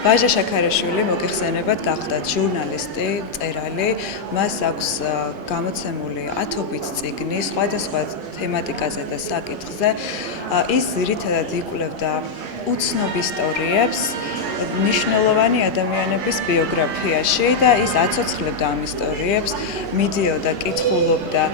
ვაჟა შაქარაშვილი მოგეხსენებათ გახლდათ ჟურნალისტი, მწერალი, მას აქვს გამოცემული ათობით წიგნი სხვადასხვა თემატიკაზე და საკითხზე. ის ძირითადად იკვლევდა უცნობ ისტორიებს მნიშვნელოვანი ადამიანების ბიოგრაფიაში და ის აცოცხლებდა ამ ისტორიებს, მიდიოდა, კითხულობდა,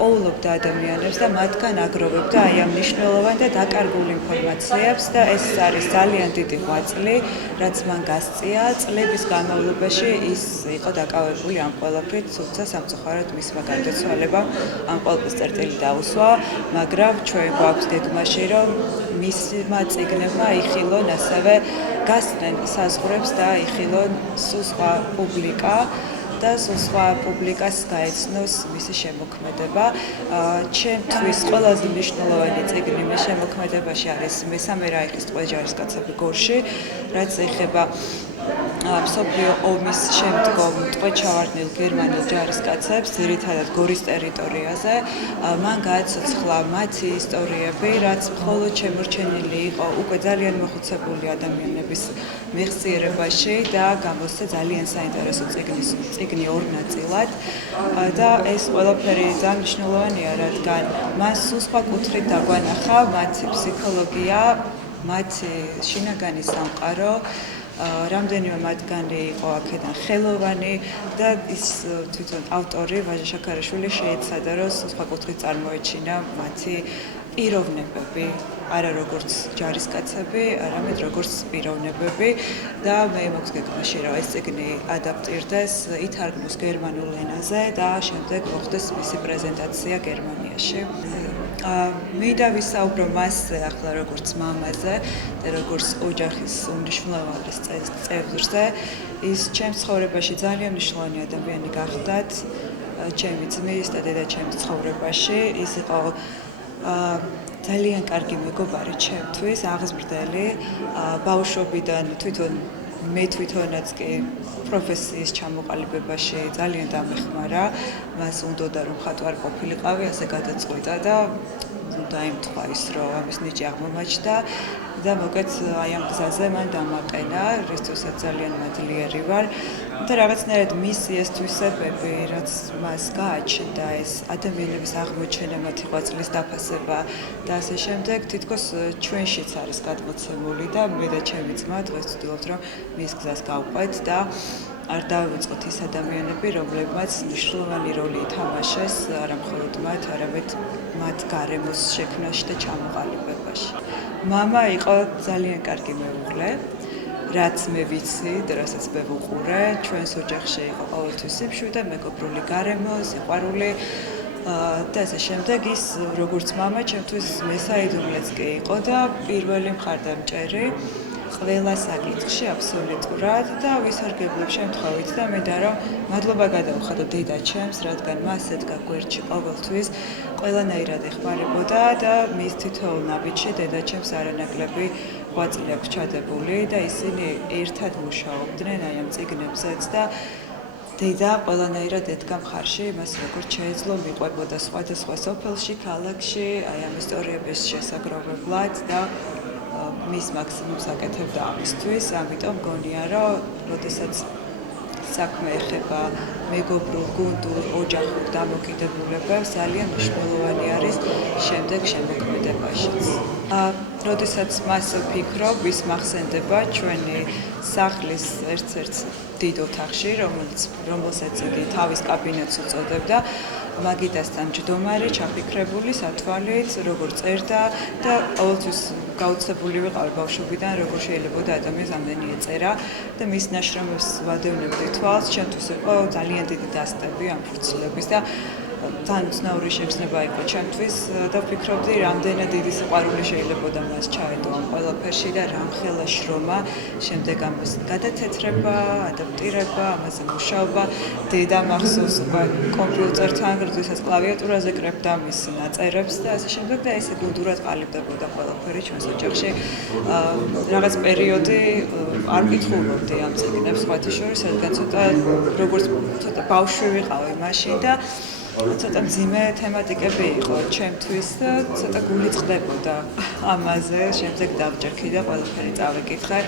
პოულობდა ადამიანებს და მათგან აგროვებდა აი ამ მნიშვნელოვან და დაკარგულ ინფორმაციებს და ეს არის ძალიან დიდი ღვაწლი, რაც მან გასწია. წლების განმავლობაში ის იყო დაკავებული ამ ყველაფრით, თუმცა სამწუხაროდ მისმა გარდაცვალებამ ამ ყველაფრის წერტილი დაუსვა, მაგრამ ჩვენ გვაქვს გეგმაში, რომ მისმა წიგნებმა იხილონ ასევე გასცნენ საზღვრებს და იხილონ სულ სხვა პუბლიკა და სულ სხვა პუბლიკას გაეცნოს მისი შემოქმედება. ჩემთვის ყველაზე მნიშვნელოვანი წიგნი მის შემოქმედებაში არის მესამე რაიხის ტყვე ჯარისკაცები გორში, რაც ეხება მსოფლიო ომის შემდგომ ტყვედ ჩავარდნილ გერმანელ ჯარისკაცებს, ძირითადად გორის ტერიტორიაზე. მან გააცოცხლა მათი ისტორიები, რაც მხოლოდ შემორჩენილი იყო უკვე ძალიან მოხუცებული ადამიანების მეხსიერებაში და გამოსცა ძალიან საინტერესო წიგნი ორ ნაწილად. და ეს ყველაფერი ძალიან მნიშვნელოვანია, რადგან მას სულ სხვა კუთხით დაგვანახა მათი ფსიქოლოგია, მათი შინაგანი სამყარო, რამდენიმე მათგანი იყო აქედან ხელოვანი და ის თვითონ ავტორი ვაჟა შაქარაშვილი შეეცადა, რომ სხვა კუთხით წარმოეჩინა მათი პიროვნებები, არა როგორც ჯარისკაცები, არამედ როგორც პიროვნებები და მე მაქვს გეგმაში, რომ ეს წიგნი ადაპტირდეს, ითარგმნოს გერმანულ ენაზე და შემდეგ მოხდეს მისი პრეზენტაცია გერმანიაში. მინდა ვისაუბრო მასზე ახლა როგორც მამაზე და როგორც ოჯახის უმნიშვნელოვანეს წევრზე. ის ჩემს ცხოვრებაში ძალიან მნიშვნელოვანი ადამიანი გახლდათ, ჩემი ძმის და დედაჩემის ცხოვრებაში. ის იყო ძალიან კარგი მეგობარი ჩემთვის, აღზრდელი, ბავშვობიდან მე თვითონაც კი პროფესიის ჩამოყალიბებაში ძალიან დამეხმარა, მას უნდოდა რომ მხატვარი ყოფილიყავი, ასე გადაწყვიტა და დაემთხვა ის, რომ ამის ნიჭი აღმომაჩნდა და მოკეთ აი ამ გზაზე მან დამაყენა, რისთვისაც ძალიან მადლიერი ვარ. და რაღაცნაირად მისი ეს თვისებები, რაც მას გააჩნდა, ეს ადამიანების აღმოჩენა, მათი ღვაწლის დაფასება და ასე შემდეგ, თითქოს ჩვენშიც არის გადმოცემული და მე და ჩემი ძმა დღეს ვცდილობთ, რომ მის გზას გავყვეთ და არ დავიწყოთ ის ადამიანები, რომლებმაც მნიშვნელოვანი როლი ითამაშეს არა მხოლოდ მათ, არამედ მათ გარემოს შექმნაში და ჩამოყალიბებაში. მამა იყო ძალიან კარგი მეუღლე, რაც მე ვიცი და რასაც მე ვუყურე, ჩვენს ოჯახში იყო ყოველთვის სიმშვიდე და მეგობრული გარემო, სიყვარული და ასე შემდეგ. ის როგორც მამა ჩემთვის მესაიდუმლეც კი იყო და პირველი მხარდამჭერი ყველა საკითხში აბსოლუტურად და ვისარგებლებ შემთხვევით და მინდა რომ მადლობა გადავხადო დედაჩემს, რადგან მას ედგა გვერდში ყოველთვის, ყველანაირად ეხმარებოდა და მის თითოეულ ნაბიჯში დედაჩემს არანაკლები ღვაწლი აქვს ჩადებული და ისინი ერთად მუშაობდნენ აი ამ წიგნებზეც და დედა ყველანაირად ედგა მხარში, იმას როგორც შეეძლო მიყვებოდა სხვადასხვა სოფელში, ქალაქში, აი ამ ისტორიების შესაგროვებლად და მის მაქსიმუმს აკეთებდა ამისთვის, ამიტომ მგონია, რომ როდესაც საქმე ეხება მეგობრულ, გუნდურ, ოჯახურ დამოკიდებულებებს, ძალიან მნიშვნელოვანი არის შემდეგ შემოქმედებაშიც. როდესაც მას ვფიქრობ, ის მახსენდება ჩვენი სახლის ერთ-ერთ დიდ ოთახში, რომელსაც იგი თავის კაბინეტს უწოდებდა, მაგიდასთან ჯდომარი, ჩაფიქრებული, სათვალით, როგორ წერდა და ყოველთვის გაუცებული ვიყავი ბავშვობიდან, როგორ შეიძლება ადამიანს ამდენი ეწერა და მის ნაშრომებს ვადევნებდი თვალს, ჩემთვის იყო ძალიან დიდი დასტები ამ ფურცლების და თან უცნაური შეგრძნება იყო ჩემთვის და ვფიქრობდი, რამდენად დიდი სიყვარული შეიძლება მას ჩაედო ამ ყველაფერში და რამხელა შრომა, შემდეგ ამას გადათეთრება, ადაპტირება, ამაზე მუშაობა, დედა მახსოვს უკვე კომპიუტერთან, როდესაც კლავიატურაზე კრებდა მის ნაწერებს და ასე შემდეგ და ესე გუნდურად ყალიბდებოდა ყველაფერი ჩვენს ოჯახში. რაღაც პერიოდი არ ვკითხულობდი ამ წიგნებს სხვათა შორის, რადგან ცოტა როგორც ბავშვი ვიყავი მაშინ და ცოტა მძიმე თემატიკები იყო ჩემთვის და ცოტა გული წყდებოდა ამაზე, შემდეგ დავჭერქი და ყველაფერი წავიკითხე.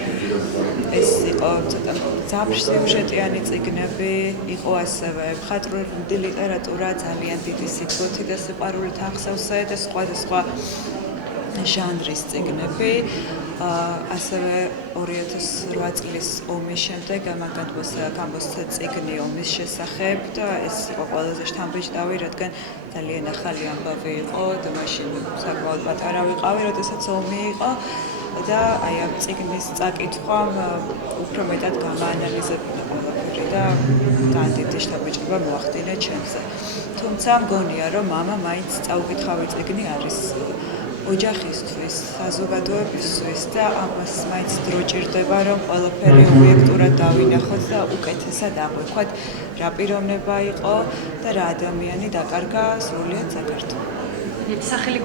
ეს იყო ცოტა ძაფრსიუჟეტიანი წიგნები, იყო ასევე მხატვრული ლიტერატურა, ძალიან დიდი სიკვდილით და სიყვარულით ახსოვსე და სხვადასხვა ჟანრის წიგნები. ასევე 2008 წლის ომის შემდეგ გამოსცა წიგნი ომის შესახებ და ეს იყო ყველაზე შთამბეჭდავი, რადგან ძალიან ახალი ამბავი იყო და მაშინ საკმაოდ პატარა ვიყავი, როდესაც ომი იყო და აი ამ წიგნის წაკითხვამ უფრო მეტად გამაანალიზებდა ყველაფერი და ძალიან დიდი შთამბეჭდება მოახდინა ჩემზე. თუმცა მგონია, რომ მამა მაინც წაუკითხავი წიგნი არის ოჯახისთვის, საზოგადოებისთვის და ამას მაინც დრო ჭირდება, რომ ყველაფერი ობიექტურად დავინახოთ და უკეთესად აღვიქვათ, რა პიროვნება იყო და რა ადამიანი დაკარგა სრულიად საქართველოს. სახელი